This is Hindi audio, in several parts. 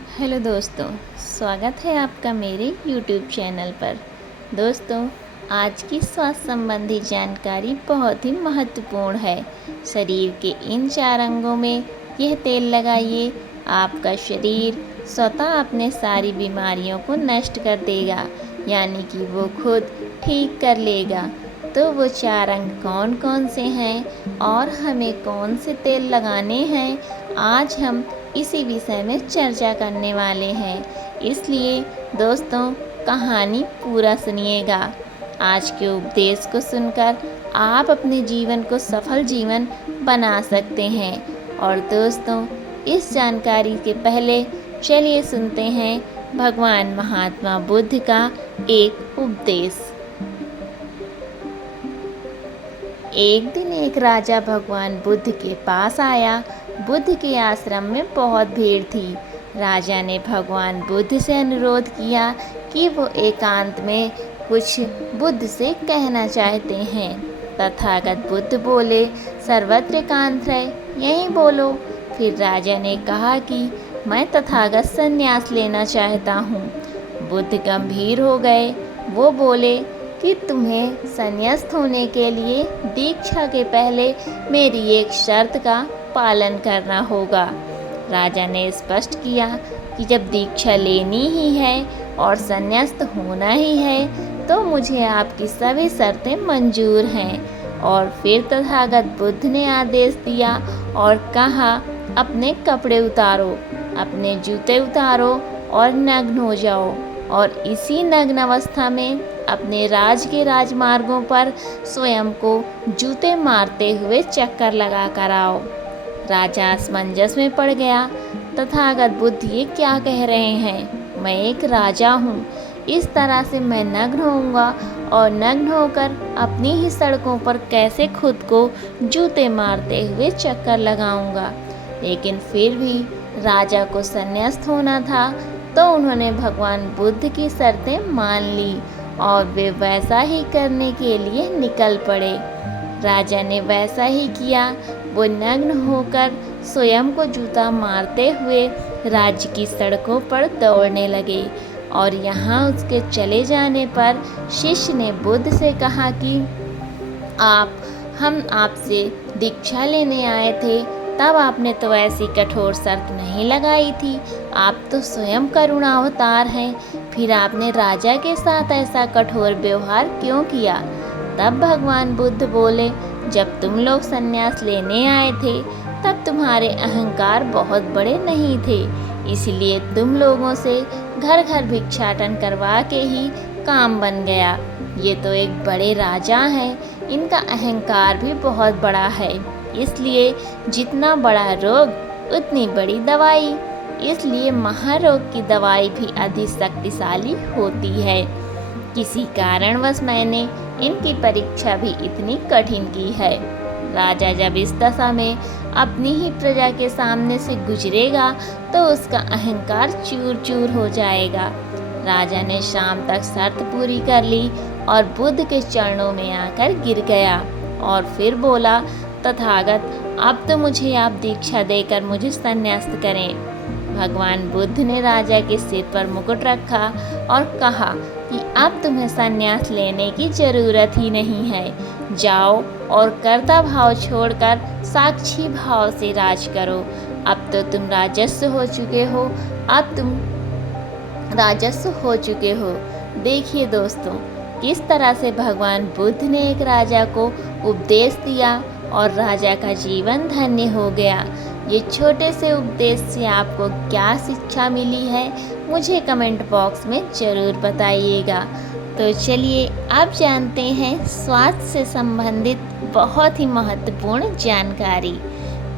हेलो दोस्तों, स्वागत है आपका मेरे YouTube चैनल पर। दोस्तों, आज की स्वास्थ्य संबंधी जानकारी बहुत ही महत्वपूर्ण है। शरीर के इन 4 अंगों में यह तेल लगाइए, आपका शरीर स्वतः अपने सारी बीमारियों को नष्ट कर देगा, यानी कि वो खुद ठीक कर लेगा। तो वो 4 अंग कौन कौन से हैं और हमें कौन से तेल लगाने हैं, आज हम इसी विषय में चर्चा करने वाले हैं। इसलिए दोस्तों, कहानी पूरा सुनिएगा। आज के उपदेश को सुनकर आप अपने जीवन को सफल जीवन बना सकते हैं। और दोस्तों, इस जानकारी के पहले चलिए सुनते हैं भगवान महात्मा बुद्ध का एक उपदेश। एक दिन एक राजा भगवान बुद्ध के पास आया। बुद्ध के आश्रम में बहुत भीड़ थी। राजा ने भगवान बुद्ध से अनुरोध किया कि वो एकांत में कुछ बुद्ध से कहना चाहते हैं। तथागत बुद्ध बोले, सर्वत्र एकांत है, यहीं बोलो। फिर राजा ने कहा कि मैं तथागत संन्यास लेना चाहता हूँ। बुद्ध गंभीर हो गए। वो बोले कि तुम्हें संन्यास्त होने के लिए दीक्षा के पहले मेरी एक शर्त का पालन करना होगा। राजा ने स्पष्ट किया कि जब दीक्षा लेनी ही है और संन्यास्त होना ही है तो मुझे आपकी सभी शर्तें मंजूर हैं। और फिर तथागत बुद्ध ने आदेश दिया और कहा, अपने कपड़े उतारो, अपने जूते उतारो और नग्न हो जाओ, और इसी नग्न अवस्था में अपने राज के राजमार्गों पर स्वयं को जूते मारते हुए चक्कर लगा कर आओ। राजा असमंजस में पड़ गया। तथागत बुद्ध ये क्या कह रहे हैं? मैं एक राजा हूँ, इस तरह से मैं नग्न होऊंगा और नग्न होकर अपनी ही सड़कों पर कैसे खुद को जूते मारते हुए चक्कर लगाऊंगा। लेकिन फिर भी राजा को संन्यास्त होना था, तो उन्होंने भगवान बुद्ध की शर्तें मान ली और वे वैसा ही करने के लिए निकल पड़े। राजा ने वैसा ही किया। वो नग्न होकर स्वयं को जूता मारते हुए राज्य की सड़कों पर दौड़ने लगे। और यहाँ उसके चले जाने पर शिष्य ने बुद्ध से कहा कि हम आपसे दीक्षा लेने आए थे, तब आपने तो ऐसी कठोर शर्त नहीं लगाई थी। आप तो स्वयं करुणा अवतार हैं, फिर आपने राजा के साथ ऐसा कठोर व्यवहार क्यों किया? तब भगवान बुद्ध बोले, जब तुम लोग संन्यास लेने आए थे तब तुम्हारे अहंकार बहुत बड़े नहीं थे, इसलिए तुम लोगों से घर घर भिक्षाटन करवा के ही काम बन गया। ये तो एक बड़े राजा हैं, इनका अहंकार भी बहुत बड़ा है, इसलिए जितना बड़ा रोग उतनी बड़ी दवाई। इसलिए महारोग की दवाई भी अधिक शक्तिशाली होती है। किसी कारणवश मैंने इनकी परीक्षा भी इतनी कठिन की है। राजा जब इस दशा में अपनी ही प्रजा के सामने से गुजरेगा तो उसका अहंकार चूर चूर हो जाएगा। राजा ने शाम तक शर्त पूरी कर ली और बुद्ध के चरणों में आकर गिर गया और फिर बोला, तथागत, अब तो मुझे आप दीक्षा देकर मुझे संन्यास्त करें। भगवान बुद्ध ने राजा के सिर पर मुकुट रखा और कहा कि अब तुम्हें संन्यास लेने की जरूरत ही नहीं है। जाओ और कर्ता भाव छोड़कर साक्षी भाव से राज करो। अब तो तुम राजस्व हो चुके हो। देखिए दोस्तों, किस तरह से भगवान बुद्ध ने एक राजा को उपदेश दिया और राजा का जीवन धन्य हो गया। ये छोटे से उपदेश से आपको क्या शिक्षा मिली है, मुझे कमेंट बॉक्स में ज़रूर बताइएगा। तो चलिए अब जानते हैं स्वास्थ्य से संबंधित बहुत ही महत्वपूर्ण जानकारी।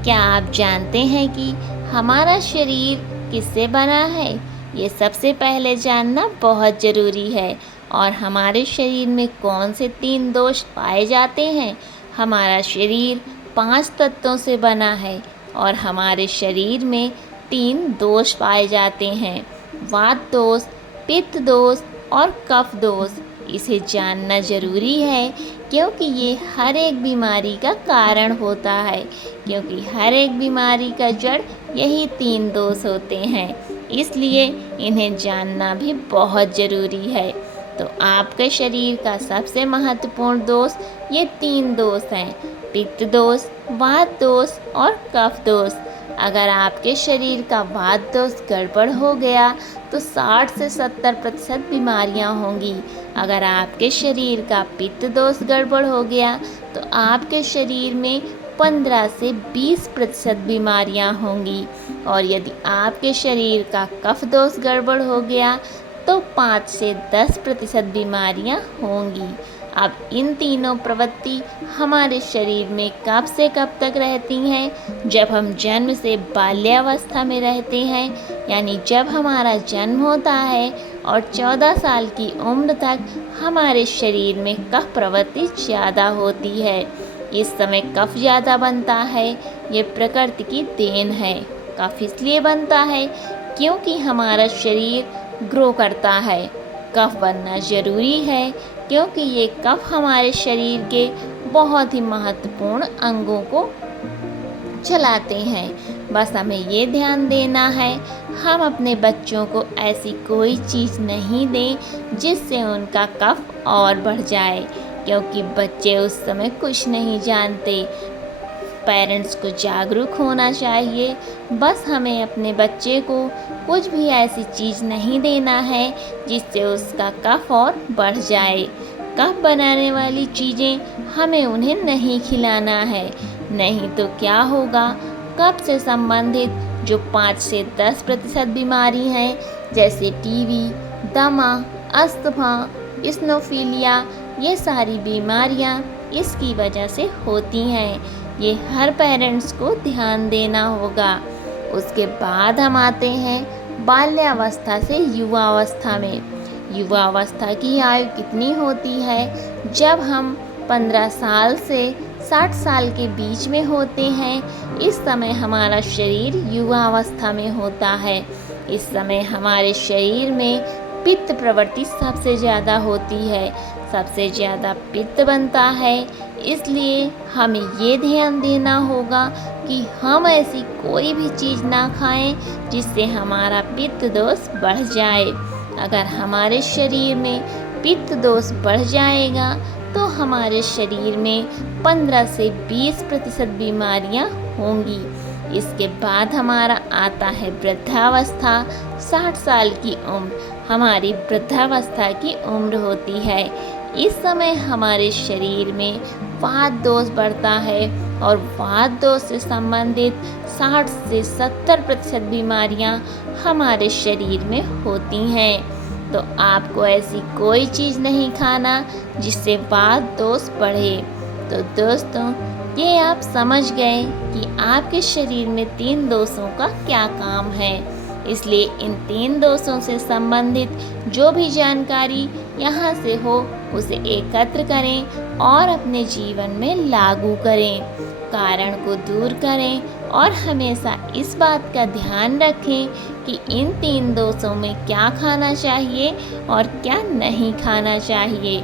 क्या आप जानते हैं कि हमारा शरीर किससे बना है? ये सबसे पहले जानना बहुत ज़रूरी है। और हमारे शरीर में कौन से 3 दोष पाए जाते हैं? हमारा शरीर 5 तत्वों से बना है और हमारे शरीर में 3 दोष पाए जाते हैं, वात दोष, पित्त दोष और कफ दोष। इसे जानना जरूरी है क्योंकि ये हर एक बीमारी का कारण होता है, क्योंकि हर एक बीमारी का जड़ यही 3 दोष होते हैं। इसलिए इन्हें जानना भी बहुत ज़रूरी है। तो आपके शरीर का सबसे महत्वपूर्ण दोष ये 3 दोष हैं: पित्त दोष, वात दोष और कफ दोष। अगर आपके शरीर का वात दोष गड़बड़ हो गया तो 60 से 70% बीमारियां होंगी। अगर आपके शरीर का पित्त दोष गड़बड़ हो गया तो आपके शरीर में 15 से 20% बीमारियां होंगी। और यदि आपके शरीर का कफ दोष गड़बड़ हो गया तो 5 से 10% बीमारियां होंगी। अब इन तीनों प्रवृत्ति हमारे शरीर में कब से कब तक रहती हैं? जब हम जन्म से बाल्यावस्था में रहते हैं, यानी जब हमारा जन्म होता है और 14 साल की उम्र तक हमारे शरीर में कफ प्रवृत्ति ज़्यादा होती है। इस समय कफ ज़्यादा बनता है, ये प्रकृति की देन है। कफ इसलिए बनता है क्योंकि हमारा शरीर ग्रो करता है। कफ बनना ज़रूरी है क्योंकि ये कफ हमारे शरीर के बहुत ही महत्वपूर्ण अंगों को चलाते हैं। बस हमें ये ध्यान देना है, हम अपने बच्चों को ऐसी कोई चीज़ नहीं दें जिससे उनका कफ और बढ़ जाए, क्योंकि बच्चे उस समय कुछ नहीं जानते। पेरेंट्स को जागरूक होना चाहिए। बस हमें अपने बच्चे को कुछ भी ऐसी चीज़ नहीं देना है जिससे उसका कफ और बढ़ जाए। कफ बनाने वाली चीज़ें हमें उन्हें नहीं खिलाना है, नहीं तो क्या होगा, कफ से संबंधित जो 5 से 10% बीमारी हैं, जैसे टीबी, दमा, अस्थमा, इस्नोफिलिया, ये सारी बीमारियां इसकी वजह से होती हैं। ये हर पेरेंट्स को ध्यान देना होगा। उसके बाद हम आते हैं बाल्यावस्था से युवावस्था में। युवावस्था की आयु कितनी होती है? जब हम 15 साल से 60 साल के बीच में होते हैं। इस समय हमारा शरीर युवावस्था में होता है। इस समय हमारे शरीर में पित्त प्रवृत्ति सबसे ज़्यादा होती है, सबसे ज़्यादा पित्त बनता है। इसलिए हमें ये ध्यान देना होगा कि हम ऐसी कोई भी चीज़ ना खाएं जिससे हमारा पित्त दोष बढ़ जाए। अगर हमारे शरीर में पित्त दोष बढ़ जाएगा तो हमारे शरीर में 15 से 20% बीमारियां होंगी। इसके बाद हमारा आता है वृद्धावस्था। 60 साल की उम्र हमारी वृद्धावस्था की उम्र होती है। इस समय हमारे शरीर में वात दोष बढ़ता है और वात दोष से संबंधित 60 से 70% बीमारियां हमारे शरीर में होती हैं। तो आपको ऐसी कोई चीज़ नहीं खाना जिससे वात दोष बढ़े। तो दोस्तों, ये आप समझ गए कि आपके शरीर में 3 दोषों का क्या काम है। इसलिए इन 3 दोषों से संबंधित जो भी जानकारी यहाँ से हो उसे एकत्र करें और अपने जीवन में लागू करें, कारण को दूर करें और हमेशा इस बात का ध्यान रखें कि इन 3 दोषों में क्या खाना चाहिए और क्या नहीं खाना चाहिए।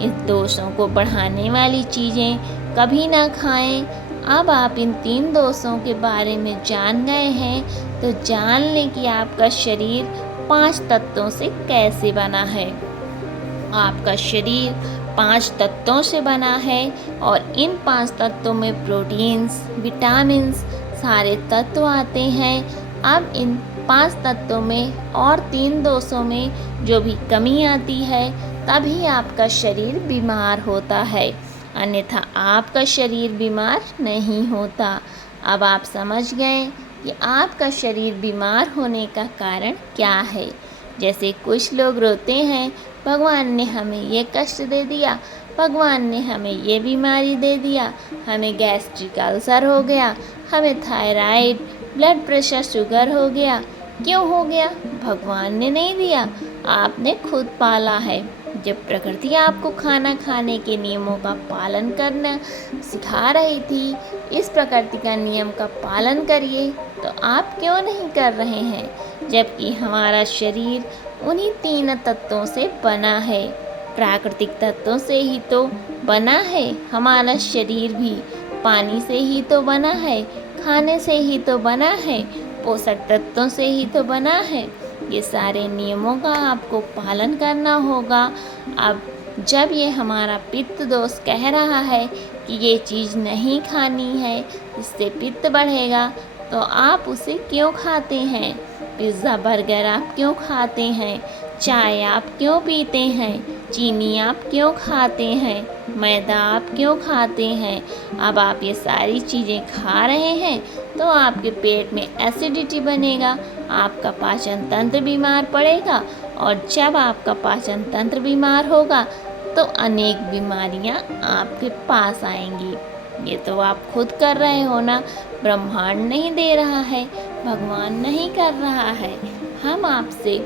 इस दोषों को बढ़ाने वाली चीज़ें कभी ना खाएं। अब आप इन 3 दोषों के बारे में जान गए हैं, तो जान लें कि आपका शरीर 5 तत्वों से कैसे बना है। आपका शरीर 5 तत्वों से बना है और इन 5 तत्वों में प्रोटीन्स, विटामिन्स सारे तत्व आते हैं। अब इन 5 तत्वों में और 3 दोषों में जो भी कमी आती है तभी आपका शरीर बीमार होता है, अन्यथा आपका शरीर बीमार नहीं होता। अब आप समझ गए कि आपका शरीर बीमार होने का कारण क्या है। जैसे कुछ लोग रोते हैं, भगवान ने हमें ये कष्ट दे दिया, भगवान ने हमें ये बीमारी दे दिया, हमें गैस्ट्रिक अल्सर हो गया, हमें थायराइड, ब्लड प्रेशर, शुगर हो गया। क्यों हो गया? भगवान ने नहीं दिया, आपने खुद पाला है। जब प्रकृति आपको खाना खाने के नियमों का पालन करना सिखा रही थी, इस प्रकृति का नियम का पालन करिए, तो आप क्यों नहीं कर रहे हैं? जबकि हमारा शरीर उन्हीं 3 तत्वों से बना है। प्राकृतिक तत्वों से ही तो बना है हमारा शरीर भी, पानी से ही तो बना है, खाने से ही तो बना है, पोषक तत्वों से ही तो बना है। ये सारे नियमों का आपको पालन करना होगा। अब जब ये हमारा पित्त दोष कह रहा है कि ये चीज़ नहीं खानी है, इससे पित्त बढ़ेगा, तो आप उसे क्यों खाते हैं? पिज़्ज़ा बर्गर आप क्यों खाते हैं? चाय आप क्यों पीते हैं? चीनी आप क्यों खाते हैं? मैदा आप क्यों खाते हैं? अब आप ये सारी चीज़ें खा रहे हैं तो आपके पेट में एसिडिटी बनेगा, आपका पाचन तंत्र बीमार पड़ेगा, और जब आपका पाचन तंत्र बीमार होगा तो अनेक बीमारियां आपके पास आएंगी। ये तो आप खुद कर रहे हो ना, ब्रह्मांड नहीं दे रहा है, भगवान नहीं कर रहा है। हम आपसे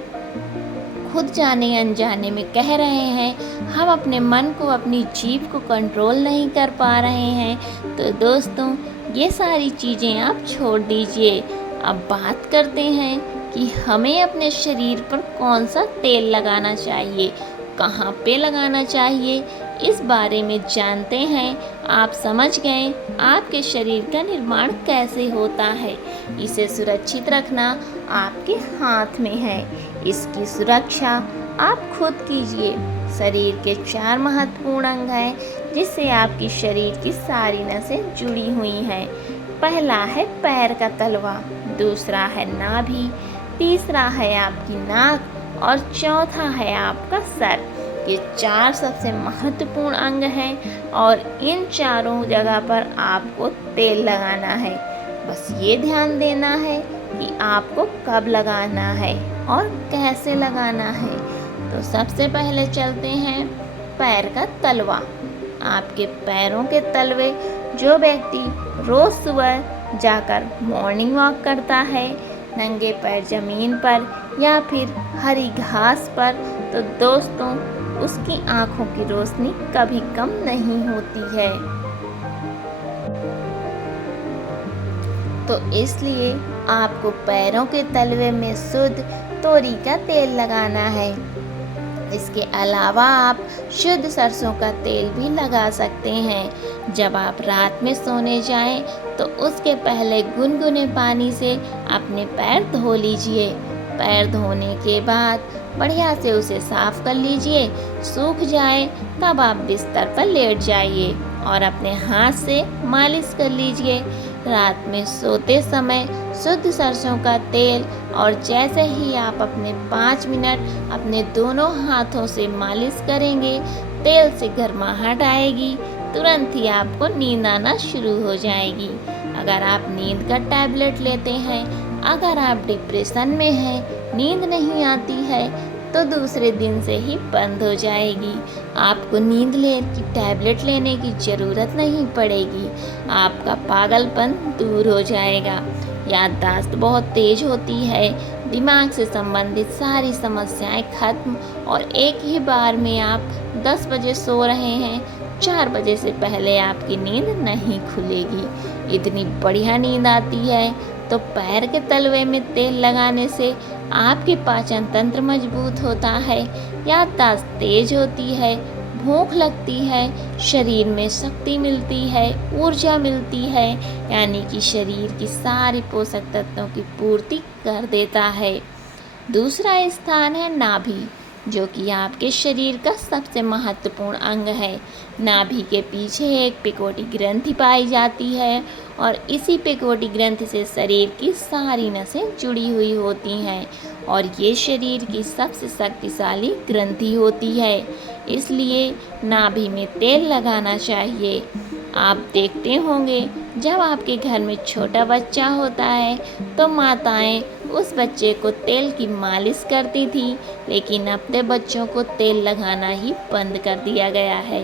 खुद जाने अनजाने में कह रहे हैं, हम अपने मन को, अपनी जीभ को कंट्रोल नहीं कर पा रहे हैं। तो दोस्तों, ये सारी चीज़ें आप छोड़ दीजिए। अब बात करते हैं कि हमें अपने शरीर पर कौन सा तेल लगाना चाहिए, कहाँ पे लगाना चाहिए, इस बारे में जानते हैं। आप समझ गए आपके शरीर का निर्माण कैसे होता है। इसे सुरक्षित रखना आपके हाथ में है। इसकी सुरक्षा आप खुद कीजिए। शरीर के 4 महत्वपूर्ण अंग हैं जिससे आपकी शरीर की सारी नसें जुड़ी हुई हैं। पहला है पैर का तलवा, दूसरा है नाभि, तीसरा है आपकी नाक और चौथा है आपका सर। ये 4 सबसे महत्वपूर्ण अंग हैं और इन चारों जगह पर आपको तेल लगाना है। बस ये ध्यान देना है कि आपको कब लगाना है और कैसे लगाना है। तो सबसे पहले चलते हैं पैर का तलवा। आपके पैरों के तलवे, जो व्यक्ति रोज़ सुबह जाकर मॉर्निंग वॉक करता है, नंगे पैर ज़मीन पर या फिर हरी घास पर, तो दोस्तों उसकी आँखों की रोशनी कभी कम नहीं होती है। तो इसलिए आपको पैरों के तलवे में शुद्ध तोरी का तेल लगाना है। इसके अलावा आप शुद्ध सरसों का तेल भी लगा सकते हैं। जब आप रात में सोने जाएं तो उसके पहले गुनगुने पानी से अपने पैर धो लीजिए। पैर धोने के बाद बढ़िया से उसे साफ कर लीजिए। सूख जाए तब आप बिस्तर पर लेट जाइए और अपने हाथ से मालिश कर लीजिए। रात में सोते समय शुद्ध सरसों का तेल, और जैसे ही आप अपने 5 मिनट अपने दोनों हाथों से मालिश करेंगे, तेल से गर्माहट आएगी, तुरंत ही आपको नींद आना शुरू हो जाएगी। अगर आप नींद का टैबलेट लेते हैं, अगर आप डिप्रेशन में हैं, नींद नहीं आती है, तो दूसरे दिन से ही बंद हो जाएगी। आपको नींद की टैबलेट लेने की ज़रूरत नहीं पड़ेगी। आपका पागलपन दूर हो जाएगा। याददाश्त बहुत तेज होती है, दिमाग से संबंधित सारी समस्याएं खत्म, और एक ही बार में आप 10 बजे सो रहे हैं, 4 बजे से पहले आपकी नींद नहीं खुलेगी। इतनी बढ़िया नींद आती है। तो पैर के तलवे में तेल लगाने से आपके पाचन तंत्र मजबूत होता है, याददाश्त तेज होती है, भूख लगती है, शरीर में शक्ति मिलती है, ऊर्जा मिलती है, यानी कि शरीर की सारी पोषक तत्वों की पूर्ति कर देता है। दूसरा स्थान है नाभि, जो कि आपके शरीर का सबसे महत्वपूर्ण अंग है। नाभि के पीछे एक पिकोटी ग्रंथि पाई जाती है और इसी पिकोटी ग्रंथि से शरीर की सारी नसें जुड़ी हुई होती हैं, और ये शरीर की सबसे शक्तिशाली ग्रंथि होती है। इसलिए नाभि में तेल लगाना चाहिए। आप देखते होंगे जब आपके घर में छोटा बच्चा होता है तो माताएं उस बच्चे को तेल की मालिश करती थी, लेकिन अब तो बच्चों को तेल लगाना ही बंद कर दिया गया है।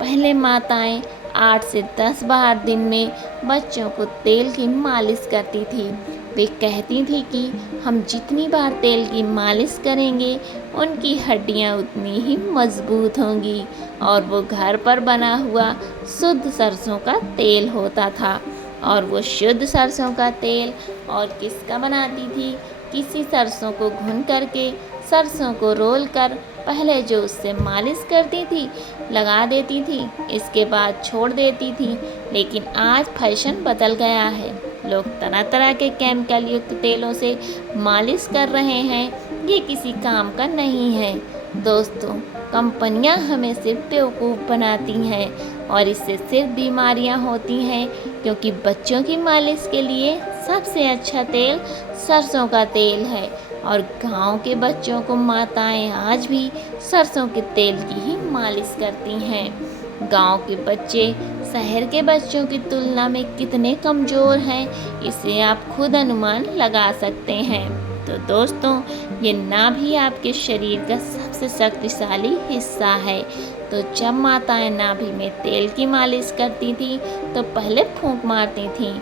पहले माताएं 8 से 10 बार दिन में बच्चों को तेल की मालिश करती थी। वे कहती थी कि हम जितनी बार तेल की मालिश करेंगे उनकी हड्डियां उतनी ही मजबूत होंगी, और वो घर पर बना हुआ शुद्ध सरसों का तेल होता था। और वो शुद्ध सरसों का तेल और किसका बनाती थी? किसी सरसों को भून करके, सरसों को रोल कर पहले जो उससे मालिश करती थी, लगा देती थी, इसके बाद छोड़ देती थी। लेकिन आज फैशन बदल गया है, लोग तरह तरह के केमिकल युक्त तेलों से मालिश कर रहे हैं, ये किसी काम का नहीं है। दोस्तों, कंपनियां हमें सिर्फ बेवकूफ़ बनाती हैं और इससे सिर्फ बीमारियां होती हैं, क्योंकि बच्चों की मालिश के लिए सबसे अच्छा तेल सरसों का तेल है और गांव के बच्चों को माताएं आज भी सरसों के तेल की ही मालिश करती हैं। गांव के बच्चे शहर के बच्चों की तुलना में कितने कमज़ोर हैं, इसे आप खुद अनुमान लगा सकते हैं। तो दोस्तों, ये नाभि आपके शरीर का सबसे शक्तिशाली हिस्सा है। तो जब माताएं नाभि में तेल की मालिश करती थी तो पहले फूंक मारती थीं,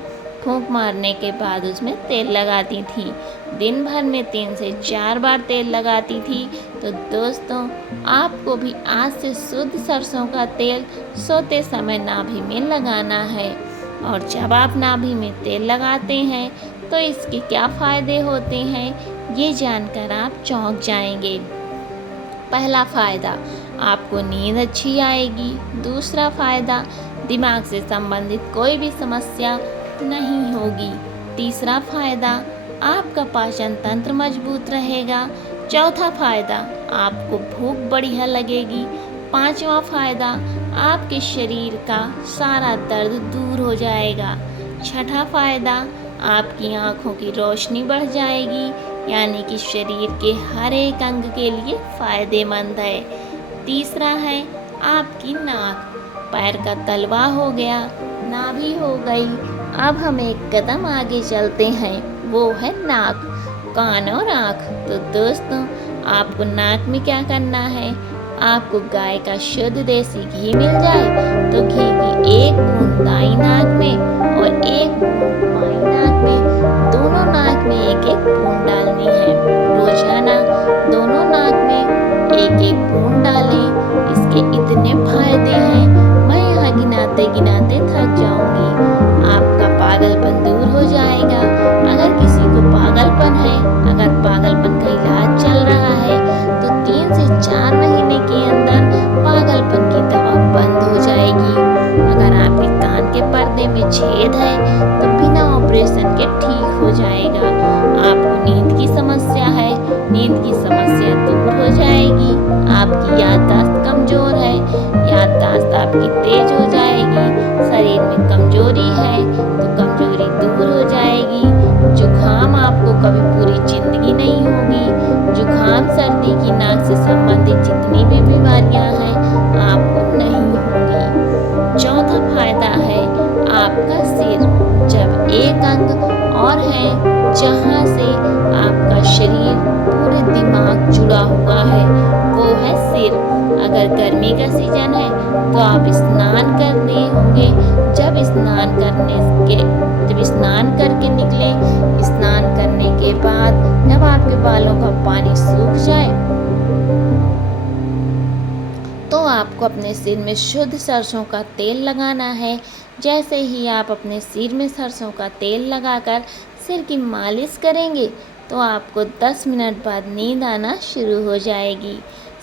फूंक मारने के बाद उसमें तेल लगाती थी। दिन भर में 3 से 4 बार तेल लगाती थी। तो दोस्तों, आपको भी आज से शुद्ध सरसों का तेल सोते समय नाभि में लगाना है। और जब आप नाभि में तेल लगाते हैं तो इसके क्या फ़ायदे होते हैं, ये जानकर आप चौंक जाएंगे। पहला फ़ायदा, आपको नींद अच्छी आएगी। दूसरा फ़ायदा, दिमाग से संबंधित कोई भी समस्या नहीं होगी। तीसरा फ़ायदा, आपका पाचन तंत्र मजबूत रहेगा। चौथा फ़ायदा, आपको भूख बढ़िया लगेगी। पांचवा फ़ायदा, आपके शरीर का सारा दर्द दूर हो जाएगा। छठा फ़ायदा, आपकी आँखों की रोशनी बढ़ जाएगी, यानी कि शरीर के हर एक अंग के लिए फ़ायदेमंद है। तीसरा है आपकी नाक। पैर का तलवा हो गया, नाभि हो गई। अब हम एक कदम आगे चलते हैं, वो है नाक, कान और आँख। तो दोस्तों, आपको नाक में क्या करना है, आपको गाय का शुद्ध देसी घी मिल जाए तो घी की एक बूंद दाईं नाक में और एक बूंद बाईं नाक में, दोनों नाक में एक एक बूंद डालनी है। रोजाना दोनों नाक में एक एक बूंद डालें। इसके इतने फायदे हैं, मैं यहाँ गिनाते गिनाते थक जाऊंगी। आपका पागलपन दूर हो जाएगा। अगर किसी को पागलपन है, अगर पागलपन का इलाज चल रहा है तो 3 से 4 महीने के अंदर पागलपन की दवा बंद हो जाएगी। अगर आपके कान के पर्दे में छेद है तो बिना ऑपरेशन के ठीक हो जाएगा। आपको नींद की समस्या है, नींद की समस्या दूर हो जाएगी। आपकी याददाश्त कमज़ोर है, याददाश्त आपकी तेज हो जाएगी। शरीर में कमजोरी है तो कमजोरी दूर हो जाएगी। जुकाम आपको कभी पूरी जिंदगी नहीं होगी। जुकाम, सर्दी की नाक से संबंधित जितनी भी बीमारियां हैं आपको नहीं होंगी। चौथा फायदा है आपका सिर। जब एक अंग और है जहाँ से आपका शरीर पूरे दिमाग जुड़ा हुआ है, वो है सिर। अगर गर्मी का सीजन है तो आप स्नान करने होंगे। जब स्नान करके निकले, स्नान करने के बाद जब आपके बालों का पानी सूख जाए तो आपको अपने सिर में शुद्ध सरसों का तेल लगाना है। जैसे ही आप अपने सिर में सरसों का तेल लगाकर सिर की मालिश करेंगे तो आपको 10 मिनट बाद नींद आना शुरू हो जाएगी।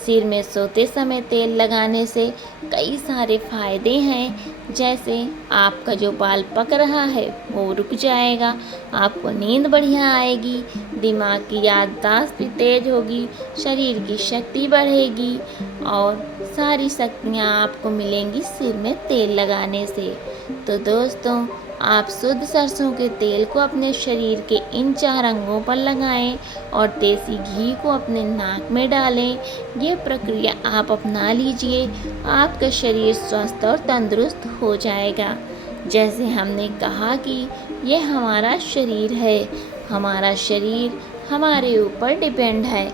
सिर में सोते समय तेल लगाने से कई सारे फायदे हैं, जैसे आपका जो बाल पक रहा है वो रुक जाएगा, आपको नींद बढ़िया आएगी, दिमाग की याददाश्त भी तेज होगी, शरीर की शक्ति बढ़ेगी और सारी शक्तियाँ आपको मिलेंगी सिर में तेल लगाने से। तो दोस्तों, आप शुद्ध सरसों के तेल को अपने शरीर के इन 4 अंगों पर लगाएं और देसी घी को अपने नाक में डालें। ये प्रक्रिया आप अपना लीजिए, आपका शरीर स्वस्थ और तंदुरुस्त हो जाएगा। जैसे हमने कहा कि ये हमारा शरीर है, हमारा शरीर हमारे ऊपर डिपेंड है,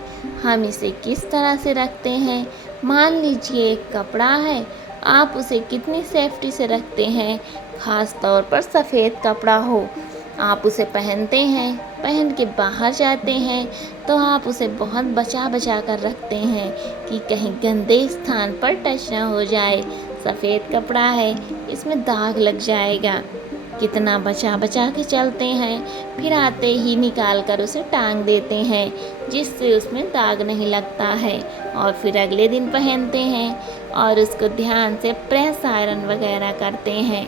हम इसे किस तरह से रखते हैं। मान लीजिए एक कपड़ा है, आप उसे कितनी सेफ्टी से रखते हैं। ख़ास तौर पर सफ़ेद कपड़ा हो, आप उसे पहनते हैं, पहन के बाहर जाते हैं तो आप उसे बहुत बचा बचा कर रखते हैं कि कहीं गंदे स्थान पर टच ना हो जाए। सफ़ेद कपड़ा है, इसमें दाग लग जाएगा, कितना बचा बचा के चलते हैं, फिर आते ही निकाल कर उसे टांग देते हैं जिससे उसमें दाग नहीं लगता है, और फिर अगले दिन पहनते हैं और उसको ध्यान से प्रेस आयरन वगैरह करते हैं।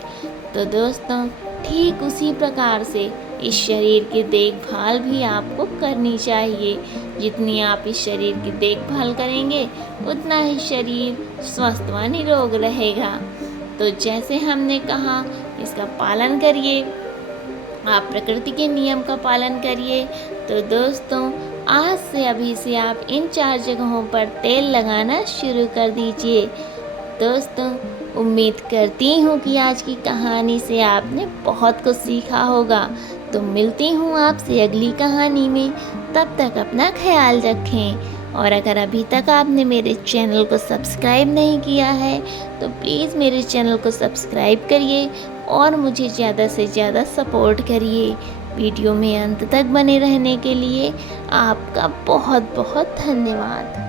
तो दोस्तों, ठीक उसी प्रकार से इस शरीर की देखभाल भी आपको करनी चाहिए। जितनी आप इस शरीर की देखभाल करेंगे उतना ही शरीर स्वस्थ व निरोग रहेगा। तो जैसे हमने कहा, इसका पालन करिए, आप प्रकृति के नियम का पालन करिए। तो दोस्तों, आज से अभी से आप इन 4 जगहों पर तेल लगाना शुरू कर दीजिए। दोस्तों, उम्मीद करती हूँ कि आज की कहानी से आपने बहुत कुछ सीखा होगा। तो मिलती हूँ आपसे अगली कहानी में, तब तक अपना ख्याल रखें। और अगर अभी तक आपने मेरे चैनल को सब्सक्राइब नहीं किया है तो प्लीज़ मेरे चैनल को सब्सक्राइब करिए और मुझे ज़्यादा से ज़्यादा सपोर्ट करिए। वीडियो में अंत तक बने रहने के लिए आपका बहुत बहुत धन्यवाद।